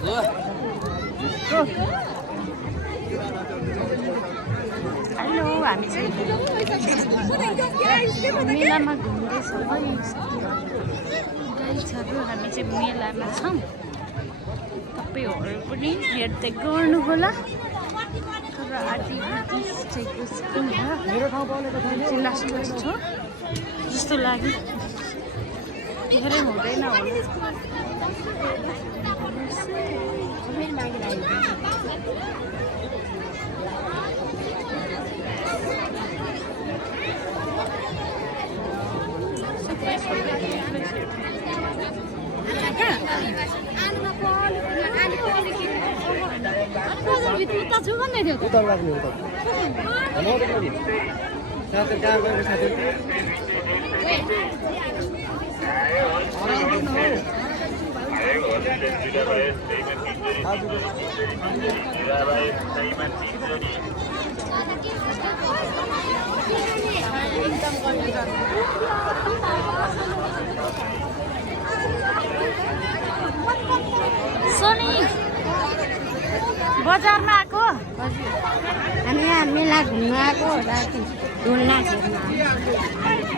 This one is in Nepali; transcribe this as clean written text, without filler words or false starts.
हेलो हामी चाहिँ मेलामा घुम्दैछौँ है गाइजहरू हामी चाहिँ मेलामा छौँ तपाईँहरू पनि हेर्दै गर्नु होला तर आदि चाहिँ स्कुल लास्ट छ जस्तो लाग्यो धेरै हुँदैन होला उता लाग्ने उता साथै कहाँ गएको साथै सोनी बजारमा आएको हामी यहाँ मेला घुम्नु आएको होला डुल्ना खेल्न